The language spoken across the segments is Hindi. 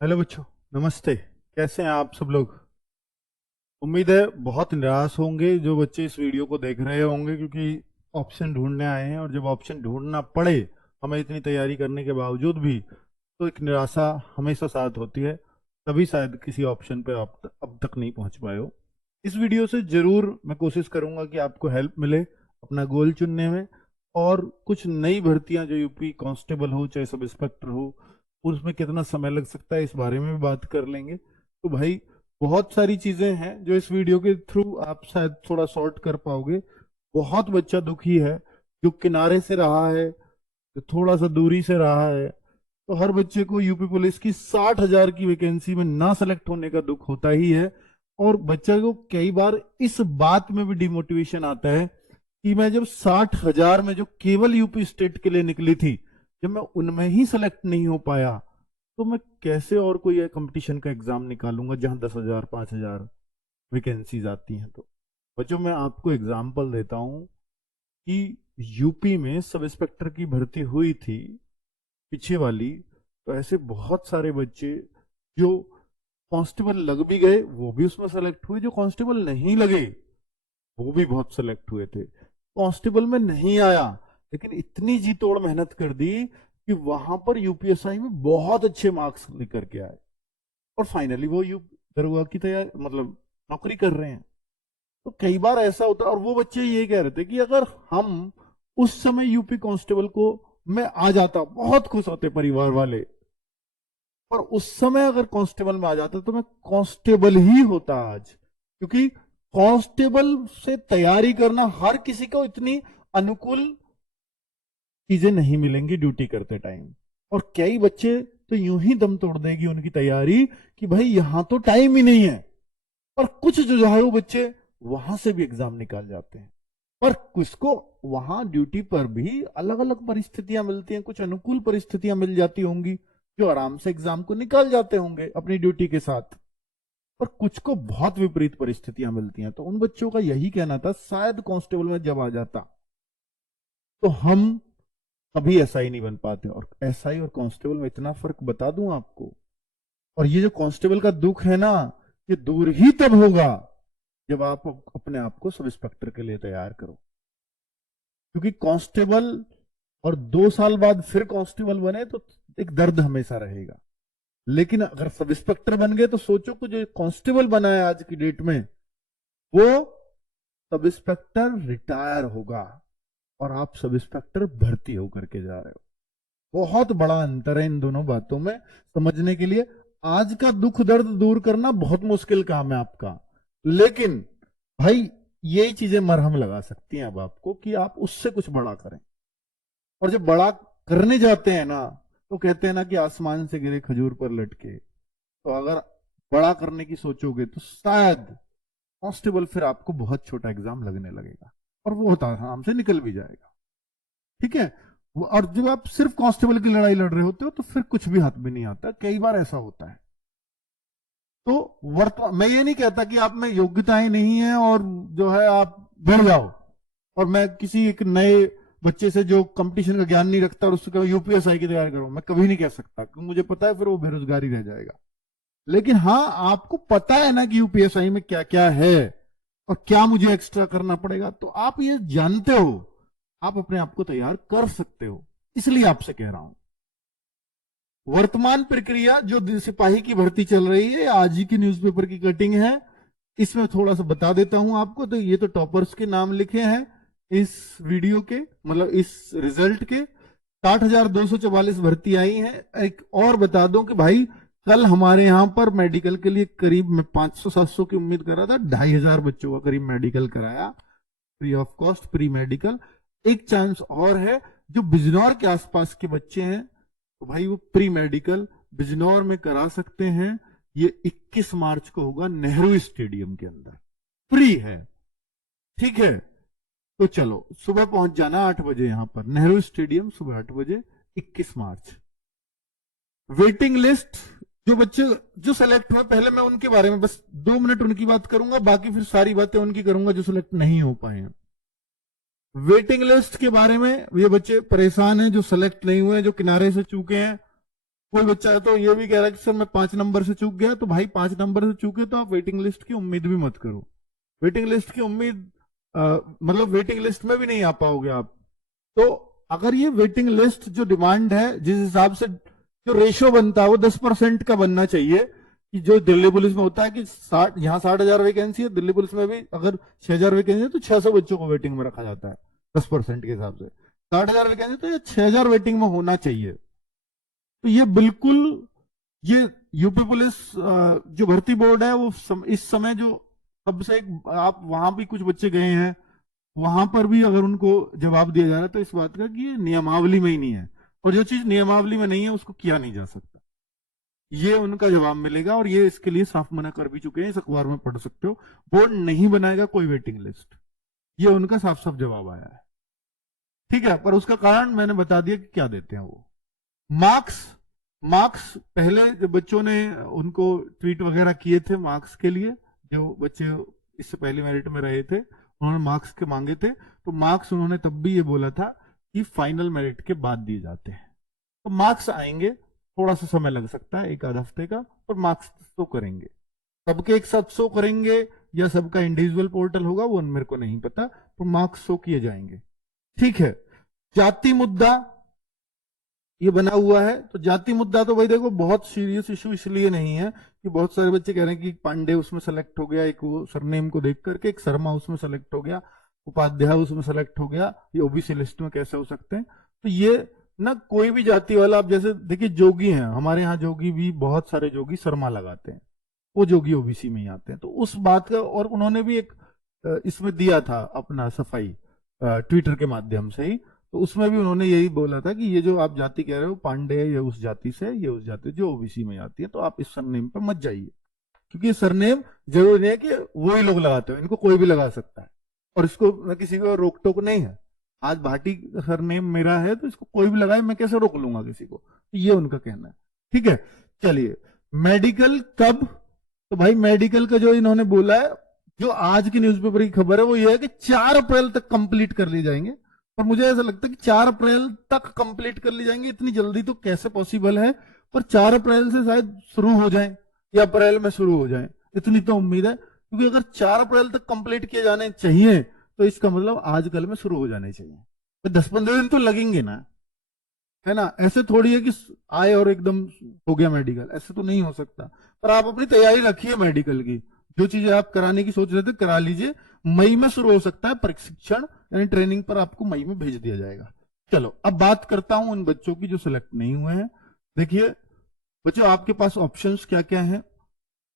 हेलो बच्चों। नमस्ते। कैसे हैं आप सब लोग? उम्मीद है बहुत निराश होंगे जो बच्चे इस वीडियो को देख रहे होंगे, क्योंकि ऑप्शन ढूंढने आए हैं और जब ऑप्शन ढूंढना पड़े हमें इतनी तैयारी करने के बावजूद भी, तो एक निराशा हमेशा साथ होती है। तभी शायद किसी ऑप्शन पे आप अब तक नहीं पहुंच पाए हो। इस वीडियो से जरूर मैं कोशिश करूंगा कि आपको हेल्प मिले अपना गोल चुनने में, और कुछ नई भर्तियां जो यूपी कांस्टेबल हो चाहे सब इंस्पेक्टर हो, उसमें कितना समय लग सकता है इस बारे में भी बात कर लेंगे। तो भाई, बहुत सारी चीजें हैं जो इस वीडियो के थ्रू आप शायद थोड़ा सॉर्ट कर पाओगे। बहुत बच्चा दुखी है जो किनारे से रहा है, जो थोड़ा सा दूरी से रहा है। तो हर बच्चे को यूपी पुलिस की 60,000 की वैकेंसी में ना सेलेक्ट होने का दुख होता ही है। और बच्चा को कई बार इस बात में भी डिमोटिवेशन आता है कि मैं जब 60,000 में जो केवल यूपी स्टेट के लिए निकली थी, जब मैं उनमें ही सेलेक्ट नहीं हो पाया, तो मैं कैसे और कोई कंपटीशन का एग्जाम निकालूंगा जहां 10,000 5,000 वैकेंसीज आती हैं। तो बच्चों, मैं आपको एग्जाम्पल देता हूं कि यूपी में सब इंस्पेक्टर की भर्ती हुई थी पीछे वाली, तो ऐसे बहुत सारे बच्चे जो कांस्टेबल लग भी गए वो भी उसमें सेलेक्ट हुए, जो कांस्टेबल नहीं लगे वो भी बहुत सेलेक्ट हुए थे। कांस्टेबल में नहीं आया, लेकिन इतनी जी तोड़ मेहनत कर दी कि वहां पर यूपीएसआई में बहुत अच्छे मार्क्स लेकर के आए, और फाइनली वो यू दरोगा की तैयारी मतलब नौकरी कर रहे हैं। तो कई बार ऐसा होता है, और वो बच्चे ये कह रहे थे कि अगर हम उस समय यूपी कांस्टेबल को मैं आ जाता, बहुत खुश होते परिवार वाले, और उस समय अगर कांस्टेबल में आ जाता तो मैं कांस्टेबल ही होता आज। क्योंकि कांस्टेबल से तैयारी करना हर किसी को इतनी अनुकूल चीजें नहीं मिलेंगी ड्यूटी करते टाइम। और कई बच्चे तो यूं ही दम तोड़ देगी उनकी तैयारी कि भाई यहां तो टाइम ही नहीं है। और कुछ जुझारू बच्चे वहां से भी एग्जाम निकाल जाते हैं। पर कुछ को वहां ड्यूटी पर भी अलग अलग परिस्थितियां मिलती हैं, कुछ अनुकूल परिस्थितियां मिल जाती होंगी जो आराम से एग्जाम को निकाल जाते होंगे अपनी ड्यूटी के साथ। और कुछ को बहुत विपरीत परिस्थितियां मिलती हैं। तो उन बच्चों का यही कहना था, शायद कांस्टेबल में जब आ जाता तो हम कभी एसआई नहीं बन पाते। और एसआई और कांस्टेबल में इतना फर्क बता दूं आपको। और ये जो कांस्टेबल का दुख है ना, ये दूर ही तब होगा जब आप अपने आप को सब इंस्पेक्टर के लिए तैयार करो। क्योंकि कांस्टेबल और 2 साल बाद फिर कांस्टेबल बने तो एक दर्द हमेशा रहेगा। लेकिन अगर सब इंस्पेक्टर बन गए तो सोचो कि जो कांस्टेबल बना है आज की डेट में, वो सब इंस्पेक्टर रिटायर होगा और आप सब इंस्पेक्टर भर्ती होकर के जा रहे हो। बहुत बड़ा अंतर है इन दोनों बातों में समझने के लिए। आज का दुख दर्द दूर करना बहुत मुश्किल काम है आपका, लेकिन भाई यही चीजें मरहम लगा सकती हैं अब आपको कि आप उससे कुछ बड़ा करें। और जब बड़ा करने जाते हैं ना, तो कहते हैं ना कि आसमान से गिरे खजूर पर लटके। तो अगर बड़ा करने की सोचोगे तो शायद कांस्टेबल फिर आपको बहुत छोटा एग्जाम लगने लगेगा, और वो होता आराम से निकल भी जाएगा। ठीक है। और जब आप सिर्फ कांस्टेबल की लड़ाई लड़ रहे होते हो तो फिर कुछ भी हाथ में नहीं आता, कई बार ऐसा होता है। तो वर्तमान मैं ये नहीं कहता कि आप में योग्यताएं नहीं है और जो है आप बढ़ जाओ, और मैं किसी एक नए बच्चे से जो कंपटीशन का ज्ञान नहीं रखता और उसको यूपीएसआई की तैयारी करूं, मैं कभी नहीं कह सकता, क्योंकि मुझे पता है फिर वो बेरोजगारी रह जाएगा। लेकिन हाँ, आपको पता है ना कि यूपीएसआई में क्या क्या है और क्या मुझे एक्स्ट्रा करना पड़ेगा, तो आप ये जानते हो, आप अपने आप को तैयार कर सकते हो। इसलिए आपसे कह रहा हूं, वर्तमान प्रक्रिया जो सिपाही की भर्ती चल रही है, आज ही की न्यूज़पेपर की कटिंग है, इसमें थोड़ा सा बता देता हूं आपको। तो ये तो टॉपर्स के नाम लिखे हैं इस वीडियो के, मतलब इस रिजल्ट के। 60,244 भर्ती आई है। एक और बता दूं कि भाई, कल हमारे यहां पर मेडिकल के लिए करीब, मैं 500-700 की उम्मीद कर रहा था, 2,500 बच्चों का करीब मेडिकल कराया, free of cost, pre medical. एक चांस और है, जो बिजनौर के आसपास के बच्चे हैं तो भाई वो प्री मेडिकल बिजनौर में करा सकते हैं। ये 21 मार्च को होगा नेहरू स्टेडियम के अंदर, फ्री है। ठीक है। तो चलो, सुबह पहुंच जाना 8 बजे यहां पर नेहरू स्टेडियम, सुबह 8 बजे, 21 मार्च। वेटिंग लिस्ट, जो बच्चे जो सेलेक्ट हुए, पहले मैं उनके बारे में बस 2 मिनट उनकी बात करूंगा, बाकी फिर सारी बातें उनकी करूंगा जो सिलेक्ट नहीं हो पाए हैं। वेटिंग लिस्ट के बारे में, ये बच्चे परेशान हैं जो सेलेक्ट नहीं हुए, जो किनारे से चूके हैं, कोई बच्चा तो ये भी कह रहा है कि सर मैं 5 नंबर से चूक गया, तो भाई 5 नंबर से चूके तो आप वेटिंग लिस्ट की उम्मीद भी मत करो। वेटिंग लिस्ट की उम्मीद मतलब वेटिंग लिस्ट में भी नहीं आ पाओगे आप। तो अगर ये वेटिंग लिस्ट जो डिमांड है, जिस हिसाब से जो रेशियो बनता है वो 10% का बनना चाहिए, कि जो दिल्ली पुलिस में होता है कि 60, यहाँ 60,000 वैकेंसी है, दिल्ली पुलिस में भी अगर 6,000 वैकेंसी है तो 600 बच्चों को वेटिंग में रखा जाता है 10% के हिसाब से। 60,000 वैकेंसी तो ये 6,000 वेटिंग में होना चाहिए। तो ये बिल्कुल, ये यूपी पुलिस जो भर्ती बोर्ड है वो इस समय जो सबसे आप वहां भी कुछ बच्चे गए हैं, वहां पर भी अगर उनको जवाब दिया जा रहा है तो इस बात का कि ये नियमावली में ही नहीं है, और जो चीज नियमावली में नहीं है उसको किया नहीं जा सकता, ये उनका जवाब मिलेगा। और ये इसके लिए साफ मना कर भी चुके हैं, इस अखबार में पढ़ सकते हो। बोर्ड नहीं बनाएगा कोई वेटिंग लिस्ट, ये उनका साफ साफ जवाब आया है। ठीक है, पर उसका कारण मैंने बता दिया कि क्या देते हैं वो। मार्क्स, मार्क्स पहले जब बच्चों ने उनको ट्वीट वगैरह किए थे मार्क्स के लिए, जो बच्चे इससे पहले मेरिट में रहे थे उन्होंने मार्क्स के मांगे थे, तो मार्क्स उन्होंने तब भी ये बोला था कि फाइनल मेरिट के बाद दिए जाते हैं। तो मार्क्स आएंगे, थोड़ा सा समय लग सकता है, 1 आध हफ्ते का, पर मार्क्स शो करेंगे। सबके एक साथ शो करेंगे या सबका इंडिविजुअल पोर्टल होगा वो मेरे को नहीं पता, तो मार्क्स शो किए जाएंगे। ठीक है, जाति मुद्दा ये बना हुआ है। तो जाति मुद्दा तो भाई देखो बहुत सीरियस इशू इसलिए नहीं है कि बहुत सारे बच्चे कह रहे हैं कि पांडे उसमें सेलेक्ट हो गया, एक वो सरनेम को देख करके, एक शर्मा उसमें सेलेक्ट हो गया, उपाध्याय उसमें सेलेक्ट हो गया, ये ओबीसी लिस्ट में कैसे हो सकते हैं। तो ये ना कोई भी जाति वाला, आप जैसे देखिए जोगी हैं हमारे यहाँ, जोगी भी बहुत सारे जोगी शर्मा लगाते हैं, वो जोगी ओबीसी में ही आते हैं। तो उस बात का, और उन्होंने भी एक इसमें दिया था अपना सफाई ट्विटर के माध्यम से ही, तो उसमें भी उन्होंने यही बोला था कि ये जो आप जाति कह रहे हो पांडे है, ये उस जाति से, ये उस जाति जो ओबीसी में आती है, तो आप इस सरनेम पर मत जाइए, क्योंकि सरनेम जरूरी नहीं है कि वही लोग लगाते हो, इनको कोई भी लगा सकता है, और इसको किसी को रोक टोक नहीं है। आज भाटी सरनेम मेरा है तो इसको कोई भी लगाए, मैं कैसे रोक लूंगा किसी को, तो ये उनका कहना है। ठीक है, चलिए मेडिकल कब, तो भाई मेडिकल का जो इन्होंने बोला है, जो आज की न्यूज़पेपर की खबर है वो ये है कि 4 अप्रैल तक कंप्लीट कर लिए जाएंगे। पर मुझे ऐसा लगता है कि 4 अप्रैल तक कंप्लीट कर ली जाएंगे, इतनी जल्दी तो कैसे पॉसिबल है, पर 4 अप्रैल से शायद शुरू हो जाए या अप्रैल में शुरू हो जाए, इतनी तो उम्मीद है। क्योंकि अगर 4 अप्रैल तक कंप्लीट किए जाने चाहिए तो इसका मतलब आजकल में शुरू हो जाने चाहिए, तो 10-15 दिन तो लगेंगे ना, है ना। ऐसे थोड़ी है कि आए और एकदम हो गया मेडिकल, ऐसे तो नहीं हो सकता। पर आप अपनी तैयारी रखिए मेडिकल की, जो चीजें आप कराने की सोच रहे थे करा लीजिए। मई में शुरू हो सकता है प्रशिक्षण, यानी ट्रेनिंग पर आपको मई में भेज दिया जाएगा। चलो अब बात करता हूं उन बच्चों की जो सिलेक्ट नहीं हुए हैं। देखिए बच्चों, आपके पास ऑप्शंस क्या क्या हैं।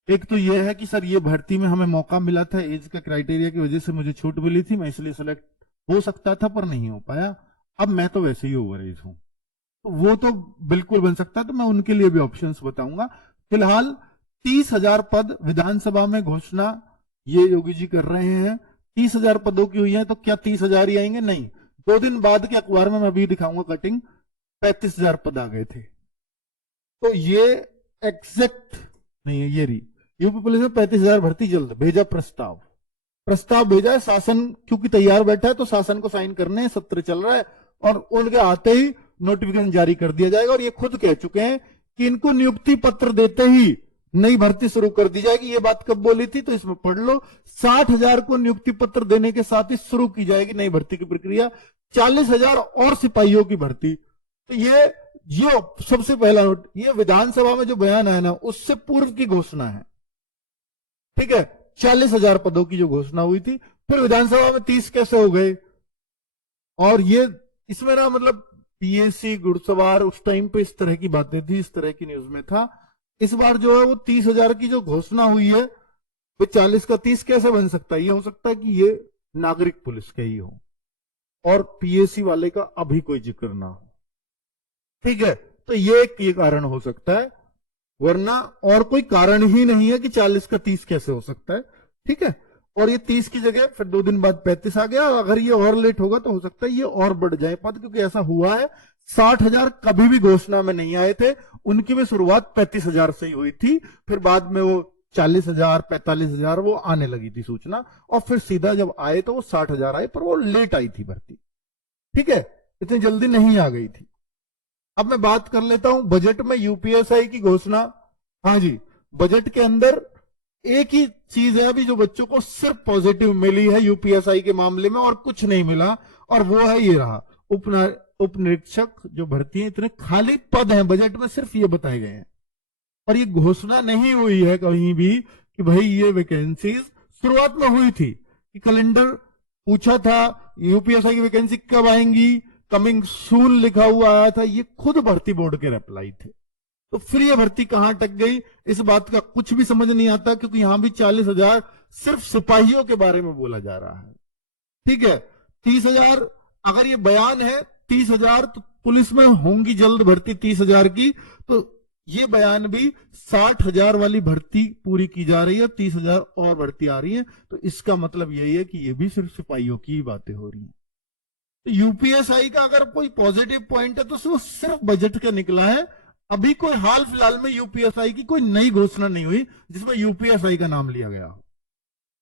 एक तो यह है कि सर ये भर्ती में हमें मौका मिला था, एज का क्राइटेरिया की वजह से मुझे छूट मिली थी, मैं इसलिए सिलेक्ट हो सकता था पर नहीं हो पाया, अब मैं तो वैसे ही ओवर एज हूं, तो वो तो बिल्कुल बन सकता है, तो मैं उनके लिए भी ऑप्शंस बताऊंगा। फिलहाल 30,000 पद विधानसभा में घोषणा ये योगी जी कर रहे हैं। 30,000 पदों की हुई है, तो क्या 30,000 ही आएंगे? नहीं, 2 दिन बाद के अखबार में मैं अभी दिखाऊंगा कटिंग, 35,000 पद आ गए थे। तो ये एग्जैक्ट नहीं है, ये रही यूपी पुलिस में 35,000 भर्ती जल्द, भेजा प्रस्ताव, प्रस्ताव भेजा है शासन, क्योंकि तैयार बैठा है तो शासन को साइन करने, सत्र चल रहा है, और उनके आते ही नोटिफिकेशन जारी कर दिया जाएगा। और ये खुद कह चुके हैं कि इनको नियुक्ति पत्र देते ही नई भर्ती शुरू कर दी जाएगी। ये बात कब बोली थी तो इसमें पढ़ लो, 60,000 को नियुक्ति पत्र देने के साथ ही शुरू की जाएगी नई भर्ती की प्रक्रिया, 40,000 और सिपाहियों की भर्ती। तो ये जो सबसे पहला नोट, ये विधानसभा में जो बयान है ना उससे पूर्व की घोषणा है। ठीक है, 40,000 पदों की जो घोषणा हुई थी, फिर विधानसभा में 30 कैसे हो गए। और ये इसमें ना मतलब पीएससी घुड़सवार उस टाइम पे इस तरह की बातें थी, इस तरह की न्यूज में था। इस बार जो है वो 30,000 की जो घोषणा हुई है, वो 40 का 30 कैसे बन सकता है? ये हो सकता है कि ये नागरिक पुलिस के ही हो और पीएससी वाले का अभी कोई जिक्र ना हो। ठीक है, तो ये कारण हो सकता है, वरना और कोई कारण ही नहीं है कि 40 का 30 कैसे हो सकता है। ठीक है, और ये 30 की जगह फिर 2 दिन बाद 35 आ गया। अगर ये और लेट होगा तो हो सकता है ये और बढ़ जाए पद, क्योंकि ऐसा हुआ है 60,000 कभी भी घोषणा में नहीं आए थे, उनकी भी शुरुआत 35,000 से ही हुई थी, फिर बाद में वो 40,000 45,000 वो आने लगी थी सूचना, और फिर सीधा जब आए तो वो 60,000 आए, पर वो लेट आई थी भर्ती। ठीक है, इतनी जल्दी नहीं आ गई थी। अब मैं बात कर लेता हूं बजट में यूपीएसआई की घोषणा। हाँ जी, बजट के अंदर एक ही चीज है अभी जो बच्चों को सिर्फ पॉजिटिव मिली है यूपीएसआई के मामले में, और कुछ नहीं मिला, और वो है ये रहा उप निरीक्षक जो भर्ती है। इतने खाली पद हैं बजट में, सिर्फ ये बताए गए हैं, और ये घोषणा नहीं हुई है कहीं भी कि भाई ये वैकेंसीज शुरुआत में हुई थी कि कैलेंडर पूछा था यूपीएसआई की वैकेंसी कब आएंगी, कमिंग सून लिखा हुआ आया था, ये खुद भर्ती बोर्ड के रिप्लाई थे। तो फिर ये भर्ती कहां अटक गई, इस बात का कुछ भी समझ नहीं आता, क्योंकि यहां भी 40,000 सिर्फ सिपाहियों के बारे में बोला जा रहा है। ठीक है, 30,000 अगर ये बयान है, 30,000 तो पुलिस में होंगी जल्द भर्ती 30,000 की, तो ये बयान भी 60,000 वाली भर्ती पूरी की जा रही है, 30,000 और भर्ती आ रही है। तो इसका मतलब यही है कि ये भी सिर्फ सिपाहियों की ही बातें हो रही हैं। तो यूपीएसआई का अगर कोई पॉजिटिव पॉइंट है तो वो सिर्फ बजट का निकला है। अभी कोई हाल फिलहाल में यूपीएसआई की कोई नई घोषणा नहीं हुई जिसमें यूपीएसआई का नाम लिया गया हो,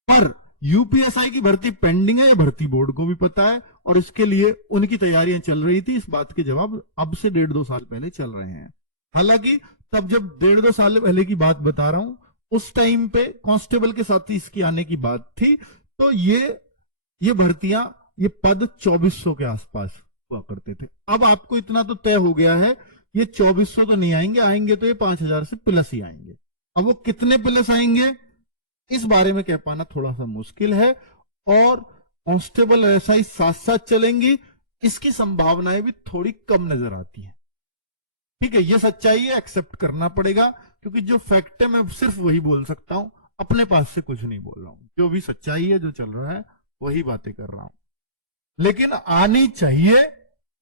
पर यूपीएसआई की भर्ती पेंडिंग है, ये भर्ती बोर्ड को भी पता है, और इसके लिए उनकी तैयारियां चल रही थी। इस बात के जवाब अब से 1.5-2 साल पहले चल रहे हैं। हालांकि तब जब 1.5-2 साल पहले की बात बता रहा हूं, उस टाइम पे कांस्टेबल के साथ ही इसकी आने की बात थी। तो ये भर्तियां, ये पद 2400 के आसपास हुआ करते थे। अब आपको इतना तो तय हो गया है, ये 2400 तो नहीं आएंगे, आएंगे तो ये 5,000 से प्लस ही आएंगे। अब वो कितने प्लस आएंगे इस बारे में कह पाना थोड़ा सा मुश्किल है, और कांस्टेबल एसआई साथ साथ चलेंगी, इसकी संभावनाएं भी थोड़ी कम नजर आती हैं। ठीक है, ये सच्चाई है, एक्सेप्ट करना पड़ेगा, क्योंकि जो फैक्ट है मैं सिर्फ वही बोल सकता हूं, अपने पास से कुछ नहीं बोल रहा हूं। जो भी सच्चाई है, जो चल रहा है, वही बातें कर रहा हूं। लेकिन आनी चाहिए,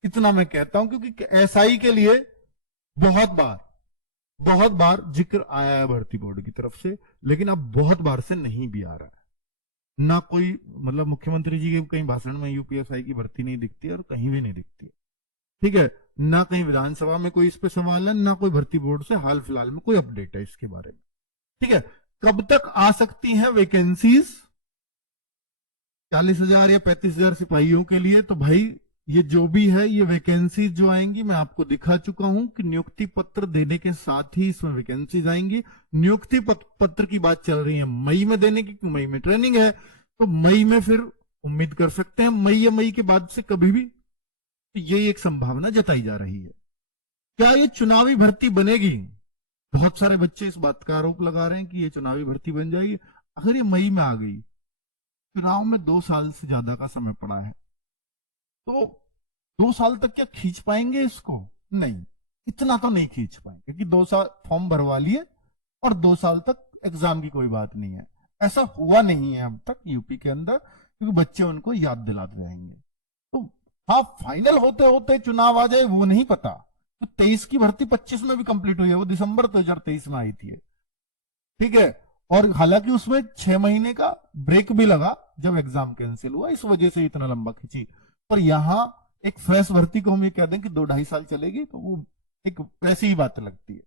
इतना मैं कहता हूं, क्योंकि एसआई के लिए बहुत बार जिक्र आया है भर्ती बोर्ड की तरफ से, लेकिन अब बहुत बार से नहीं भी आ रहा है। ना कोई मतलब मुख्यमंत्री जी के कहीं भाषण में यूपीएसआई की भर्ती नहीं दिखती, और कहीं भी नहीं दिखती। ठीक है, ना कहीं विधानसभा में कोई इस पे सवाल है, ना कोई भर्ती बोर्ड से हाल फिलहाल में कोई अपडेट है इसके बारे में। ठीक है, कब तक आ सकती है वैकेंसीज 40,000 या 35,000 सिपाहियों के लिए? तो भाई ये जो भी है, ये वैकेंसीज जो आएंगी, मैं आपको दिखा चुका हूं कि नियुक्ति पत्र देने के साथ ही इसमें वैकेंसीज आएंगी। नियुक्ति पत्र की बात चल रही है मई में देने की, मई में ट्रेनिंग है, तो मई में फिर उम्मीद कर सकते हैं मई या मई के बाद से कभी भी। तो ये एक संभावना जताई जा रही है। क्या ये चुनावी भर्ती बनेगी? बहुत सारे बच्चे इस बात का आरोप लगा रहे हैं कि ये चुनावी भर्ती बन जाएगी। अगर ये मई में आ गई, चुनाव में 2 साल से ज्यादा का समय पड़ा है, तो 2 साल तक क्या खींच पाएंगे इसको? नहीं, इतना तो नहीं खींच पाएंगे, क्योंकि 2 साल फॉर्म भरवा लिए और 2 साल तक एग्जाम की कोई बात नहीं है। ऐसा हुआ नहीं है अब तक यूपी के अंदर, क्योंकि बच्चे उनको याद दिलाते रहेंगे। तो हाँ, फाइनल होते होते चुनाव आ जाए वो नहीं पता। तो 23 की भर्ती 25 में भी कंप्लीट हुई है, वो दिसंबर 2023 में आई थी। ठीक है, और हालांकि उसमें 6 महीने का ब्रेक भी लगा जब एग्जाम कैंसिल हुआ, इस वजह से इतना लंबा खींची। पर यहां एक फ्रेश भर्ती को हम ये कह दें कि 2-2.5 साल चलेगी, तो वो एक वैसी ही बात लगती है।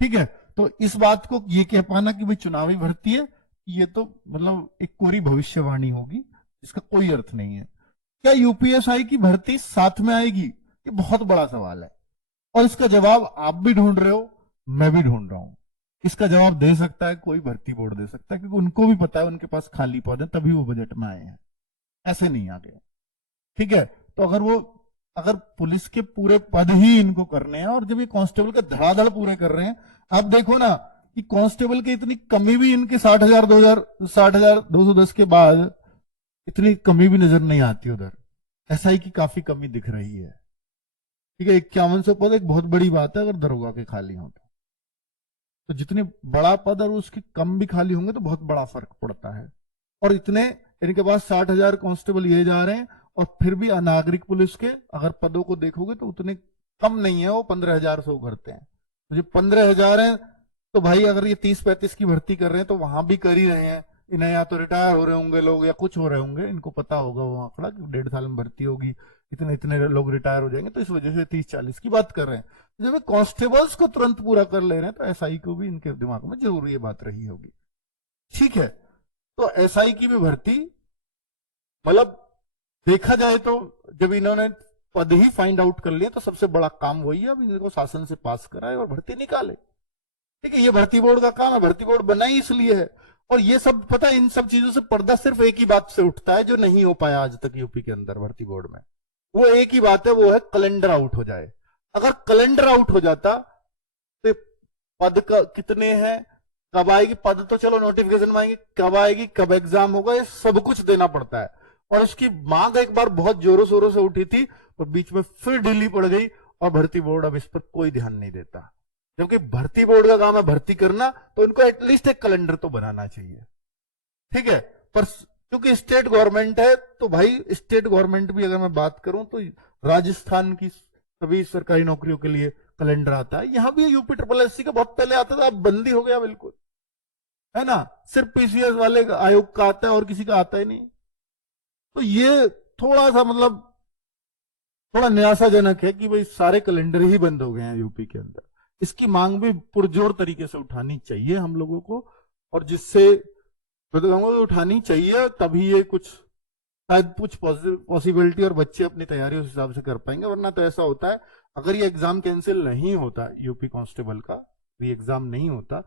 ठीक है, तो इस बात को ये कह पाना कि भाई चुनावी भर्ती है, ये तो मतलब एक कोरी भविष्यवाणी होगी, इसका कोई अर्थ नहीं है। क्या यूपीएसआई की भर्ती साथ में आएगी? ये बहुत बड़ा सवाल है, और इसका जवाब आप भी ढूंढ रहे हो, मैं भी ढूंढ रहा हूं। इसका जवाब दे सकता है कोई भर्ती बोर्ड दे सकता है, क्योंकि उनको भी पता है उनके पास खाली पद है, तभी वो बजट में आए हैं, ऐसे नहीं आ गए। ठीक है, तो अगर पुलिस के पूरे पद ही इनको करने हैं, और जब ये कांस्टेबल के धड़ाधड़ पूरे कर रहे हैं, आप देखो ना कि कांस्टेबल की इतनी कमी भी इनके 60,210 के बाद इतनी कमी भी नजर नहीं आती उधर। एसआई की काफी कमी दिख रही है। ठीक है, 5100 पद एक बहुत बड़ी बात है अगर दरोगा के खाली हो तो जितने बड़ा पद और उसके कम भी खाली होंगे तो बहुत बड़ा फर्क पड़ता है। और इतने इनके पास 60,000 कांस्टेबल ये जा रहे हैं, और फिर भी अनागरिक पुलिस के अगर पदों को देखोगे तो उतने कम नहीं है, वो 15,000 से करते हैं। तो जो 15,000 है, तो भाई अगर ये 30-35 की भर्ती कर रहे हैं तो वहां भी कर ही रहे हैं। इन्हें या तो रिटायर हो रहे होंगे लोग, या कुछ हो रहे होंगे, इनको पता होगा वो आंकड़ा कि 1.5 साल में भर्ती होगी, इतने इतने लोग रिटायर हो जाएंगे, तो इस वजह से 30-40 की बात कर रहे हैं। जब कांस्टेबल्स को तुरंत पूरा कर ले रहे हैं, तो एसआई को भी इनके दिमाग में जरूर ये बात रही होगी। ठीक है, तो एसआई की भी भर्ती, मतलब देखा जाए तो जब इन्होंने पद ही फाइंड आउट कर लिए तो सबसे बड़ा काम वही है, अब इनको शासन से पास कराए और भर्ती निकाले। ठीक है, ये भर्ती बोर्ड का काम है, भर्ती बोर्ड बना ही इसलिए है। और ये सब पता है, इन सब चीजों से पर्दा सिर्फ एक ही बात से उठता है जो नहीं हो पाया आज तक यूपी के अंदर भर्ती बोर्ड में। वो एक ही बात है, वो है कैलेंडर आउट हो जाए। अगर कैलेंडर आउट हो जाता तो पद का कितने हैं, कब आएगी पद, तो चलो नोटिफिकेशन में आएंगे, कब आएगी, कब एग्जाम होगा, ये सब कुछ देना पड़ता है। और उसकी मांग एक बार बहुत जोरों शोरों से उठी थी और बीच में फिर ढीली पड़ गई और भर्ती बोर्ड अब इस पर कोई ध्यान नहीं देता। क्योंकि भर्ती बोर्ड का काम है भर्ती करना, तो इनको एटलीस्ट एक कैलेंडर तो बनाना चाहिए। ठीक है, पर क्योंकि स्टेट गवर्नमेंट है तो भाई स्टेट गवर्नमेंट भी, अगर मैं बात करूं तो राजस्थान की सभी सरकारी नौकरियों के लिए कैलेंडर आता है, यहां भी यूपी ट्रिपल एससी का बहुत पहले आता था, अब बंदी हो गया बिल्कुल, है ना। सिर्फ पीसीएस वाले आयोग का आता है और किसी का आता ही नहीं। तो ये थोड़ा सा मतलब थोड़ा निराशाजनक है कि भाई सारे कैलेंडर ही बंद हो गए हैं यूपी के अंदर। इसकी मांग भी पुरजोर तरीके से उठानी चाहिए हम लोगों को, और जिससे मैं तो कहूंगा उठानी चाहिए, तभी ये कुछ शायद कुछ पॉसिबिलिटी और बच्चे अपनी तैयारी उस हिसाब से कर पाएंगे। वरना तो ऐसा होता है, अगर ये एग्जाम कैंसिल नहीं होता, यूपी कांस्टेबल का ये एग्जाम नहीं होता,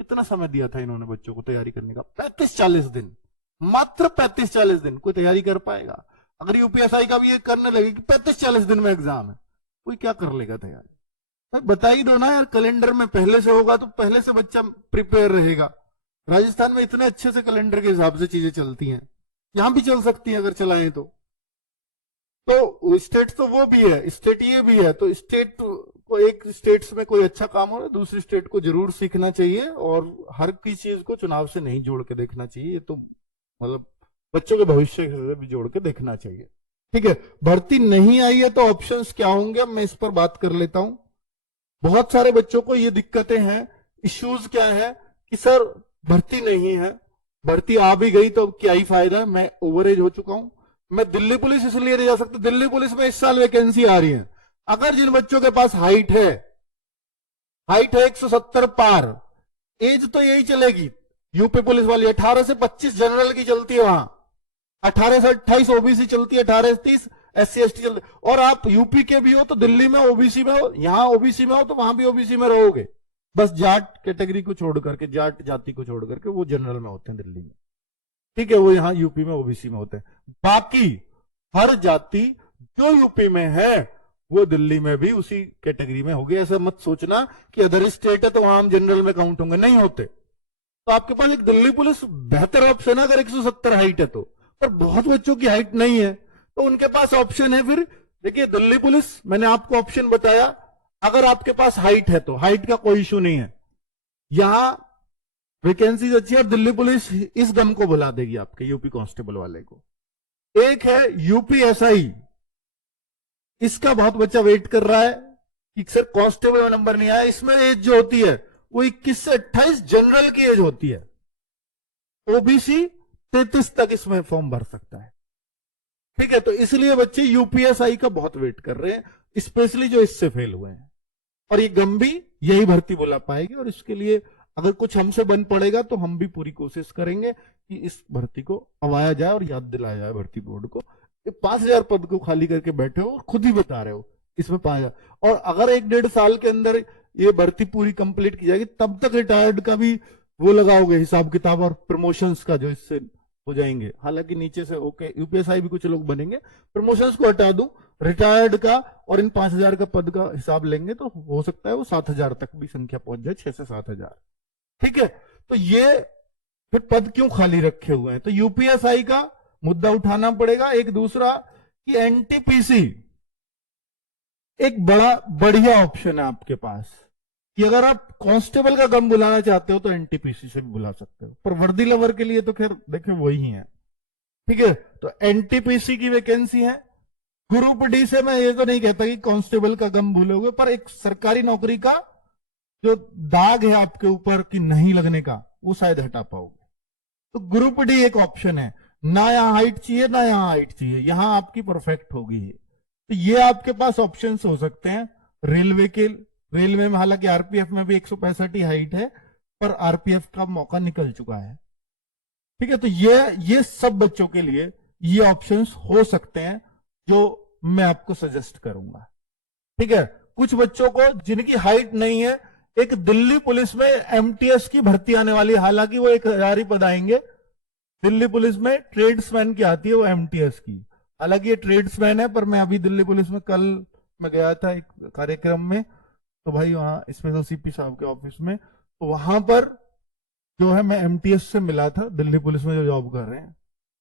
कितना समय दिया था इन्होंने बच्चों को तैयारी करने का, 35-40 दिन, मात्र 35-40 दिन कोई तैयारी कर पाएगा। अगर यूपीएसआई का भी ये करने लगे कि 35-40 दिन में एग्जाम है, कोई क्या कर लेगा तैयारी। भाई बता ही दो ना यार, कैलेंडर में पहले से होगा तो पहले से बच्चा प्रिपेयर रहेगा। राजस्थान में इतने अच्छे से कैलेंडर के हिसाब से चीजें चलती हैं, यहां भी चल सकती हैं अगर चलाएं तो स्टेट तो वो भी है, स्टेट ये भी है। तो स्टेट को, एक स्टेट्स में कोई अच्छा काम हो रहा है, दूसरी स्टेट को जरूर सीखना चाहिए और हर किसी चीज को चुनाव से नहीं जोड़ के देखना चाहिए। ये तो मतलब बच्चों के भविष्य से भी जोड़ के देखना चाहिए। ठीक है, भर्ती नहीं आई है तो ऑप्शंस क्या होंगे, मैं इस पर बात कर लेता हूं। बहुत सारे बच्चों को ये दिक्कतें हैं, इश्यूज क्या है कि सर भर्ती नहीं है, भर्ती आ भी गई तो क्या ही फायदा, मैं ओवरेज हो चुका हूं, मैं दिल्ली पुलिस इसलिए नहीं जा सकता, दिल्ली पुलिस में इस साल वैकेंसी आ रही है। अगर जिन बच्चों के पास हाइट है 170 पार, एज तो यही चलेगी यूपी पुलिस वाली, 18 से 25 जनरल की चलती है वहां, 18 से 28 ओबीसी चलती है, 18 से 30 SC ST चलती है। और आप यूपी के भी हो तो दिल्ली में ओबीसी में हो, यहां ओबीसी में हो तो वहां भी ओबीसी में रहोगे, बस जाट कैटेगरी को छोड़ करके, जाट जाति को छोड़ करके वो जनरल में होते हैं दिल्ली में। ठीक है, वो यहां यूपी में ओबीसी में होते हैं। बाकी हर जाति जो यूपी में है वो दिल्ली में भी उसी कैटेगरी में होगी। ऐसा मत सोचना कि अदर स्टेट है तो वहां हम जनरल में काउंट होंगे, नहीं होते। तो आपके पास एक दिल्ली पुलिस बेहतर ऑप्शन है अगर 170 हाइट है तो, पर बहुत बच्चों की हाइट नहीं है तो उनके पास ऑप्शन है। फिर देखिए दिल्ली पुलिस, मैंने आपको ऑप्शन बताया, अगर आपके पास हाइट है तो हाइट का कोई इशू नहीं है, यहां वैकेंसीज अच्छी है और दिल्ली पुलिस इस दम को बुला देगी आपके यूपी कांस्टेबल वाले को। एक है यूपीएसआई, इसका बहुत बच्चा वेट कर रहा है कि सर कांस्टेबल में नंबर नहीं आया। इसमें एज जो होती है वो 21 से 28 जनरल की एज होती है, ओबीसी 33 तक इसमें फॉर्म भर सकता है। ठीक है, तो इसलिए बच्चे यूपीएसआई का बहुत वेट कर रहे हैं, स्पेशली जो इससे फेल हुए हैं। और ये गंभी यही भर्ती बुला पाएगी, और इसके लिए अगर कुछ हमसे बन पड़ेगा तो हम भी पूरी कोशिश करेंगे कि इस भर्ती को अवाया जाए और याद दिलाया जाए भर्ती बोर्ड को। 5000 पद को खाली करके बैठे हो, खुद ही बता रहे हो इसमें 5000, और अगर 1-1.5 साल के अंदर ये भर्ती पूरी कंप्लीट की जाएगी तब तक रिटायर्ड का भी वो लगाओगे हिसाब किताब, और प्रमोशंस का जो इससे हो जाएंगे। हालांकि नीचे से ओके यूपीएसआई भी कुछ लोग बनेंगे, प्रमोशंस को हटा दूं, रिटायर्ड का और इन 5000 का पद का हिसाब लेंगे तो हो सकता है वो 7000 तक भी संख्या पहुंच जाए, 6 से 7000। ठीक है, तो ये फिर पद क्यों खाली रखे हुए हैं, तो यूपीएसआई का मुद्दा उठाना पड़ेगा। एक दूसरा कि एनटीपीसी एक बड़ा बढ़िया ऑप्शन है आपके पास, कि अगर आप कांस्टेबल का गम बुलाना चाहते हो तो एनटीपीसी से भी बुला सकते हो, पर वर्दी लवर के लिए तो खैर देखिए वही है। ठीक है, तो एनटीपीसी की वैकेंसी है। ग्रुप डी से मैं ये तो नहीं कहता कि कांस्टेबल का गम भूलोगे, पर एक सरकारी नौकरी का जो दाग है आपके ऊपर कि नहीं लगने का, वो शायद हटा पाओगे। तो ग्रुप डी एक ऑप्शन है, ना यहां हाइट चाहिए ना यहां हाइट चाहिए, यहां आपकी परफेक्ट होगी। तो ये आपके पास ऑप्शंस हो सकते हैं। रेलवे में हालांकि आरपीएफ में भी 165 ही हाइट है, पर आरपीएफ का मौका निकल चुका है। ठीक है, तो ये सब बच्चों के लिए ये ऑप्शंस हो सकते हैं जो मैं आपको सजेस्ट करूंगा। ठीक है, कुछ बच्चों को जिनकी हाइट नहीं है, एक दिल्ली पुलिस में एमटीएस की भर्ती आने वाली है, हालांकि वो 1000 ही पद आएंगे। दिल्ली पुलिस में ट्रेड्समैन की आती है, वो एमटीएस की। हालांकि ये ट्रेड्समैन है, पर मैं अभी दिल्ली पुलिस में कल मैं गया था एक कार्यक्रम में, तो भाई वहां स्पेशल सीपी साहब के ऑफिस में, तो वहां पर जो है मैं एमटीएस से मिला था, दिल्ली पुलिस में जो जॉब कर रहे हैं,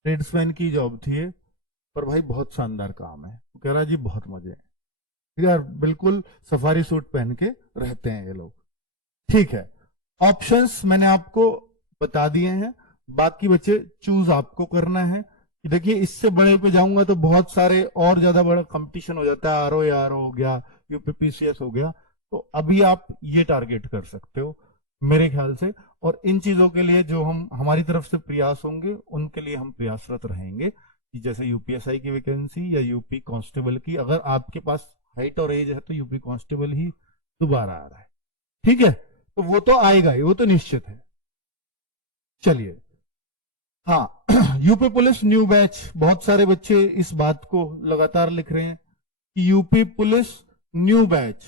ट्रेड्समैन की जॉब थी ये। पर भाई बहुत शानदार काम है, वो कह रहा जी बहुत मजे हैं यार, बिल्कुल सफारी सूट पहन के रहते हैं ये लोग। ठीक है, ऑप्शंस मैंने आपको बता दिए हैं, बाकी बच्चे चूज आपको करना है। देखिए इससे बड़े पे जाऊंगा तो बहुत सारे और ज्यादा बड़ा कंपटीशन हो जाता है, आरओ हो गया, यूपीपीसीएस हो गया, तो अभी आप ये टारगेट कर सकते हो मेरे ख्याल से। और इन चीजों के लिए जो हम हमारी तरफ से प्रयास होंगे, उनके लिए हम प्रयासरत रहेंगे कि जैसे यूपीएसआई की वैकेंसी या यूपी कांस्टेबल की, अगर आपके पास हाइट और एज है तो यूपी कांस्टेबल ही दोबारा आ रहा है। ठीक है, तो वो तो आएगा ही, वो तो निश्चित है। चलिए, हाँ यूपी पुलिस न्यू बैच, बहुत सारे बच्चे इस बात को लगातार लिख रहे हैं कि यूपी पुलिस न्यू बैच।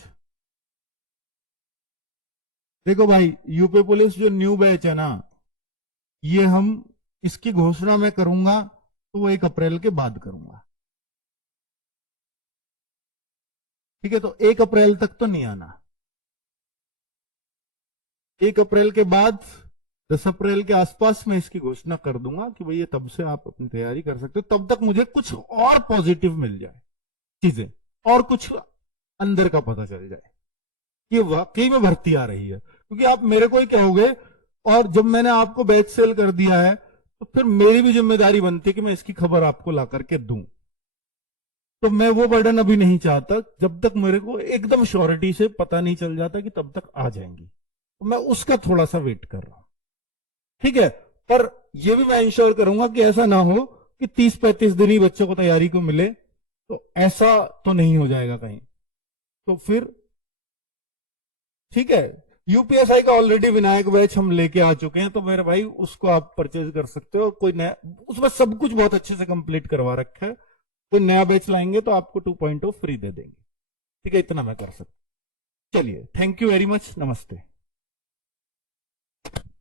देखो भाई, यूपी पुलिस जो न्यू बैच है ना, ये हम इसकी घोषणा मैं करूंगा तो वो 1 अप्रैल के बाद करूंगा। ठीक है, तो 1 अप्रैल तक तो नहीं आना, 1 अप्रैल के बाद 10 अप्रैल के आसपास मैं इसकी घोषणा कर दूंगा कि भैया तब से आप अपनी तैयारी कर सकते हो, तब तक मुझे कुछ और पॉजिटिव मिल जाए चीजें, और कुछ अंदर का पता चल जाए कि वाकई में भर्ती आ रही है। क्योंकि आप मेरे को ही कहोगे, और जब मैंने आपको बैच सेल कर दिया है तो फिर मेरी भी जिम्मेदारी बनती है कि मैं इसकी खबर आपको ला करके दूं। तो मैं वो बर्डन अभी नहीं चाहता, जब तक मेरे को एकदम श्योरिटी से पता नहीं चल जाता कि तब तक आ जाएंगी, तो मैं उसका थोड़ा सा वेट कर रहा हूं। ठीक है, पर यह भी मैं इंश्योर करूंगा कि ऐसा ना हो कि 30-35 दिन ही बच्चों को तैयारी को मिले, तो ऐसा तो नहीं हो जाएगा कहीं, तो फिर ठीक है। यूपीएसआई का ऑलरेडी विनायक बैच हम लेके आ चुके हैं, तो मेरे भाई उसको आप परचेज कर सकते हो, कोई नया, उसमें सब कुछ बहुत अच्छे से कंप्लीट करवा रखा है। कोई नया बैच लाएंगे तो आपको 2.0 फ्री दे देंगे। ठीक है, इतना मैं कर सकता हूं। चलिए, थैंक यू वेरी मच, नमस्ते।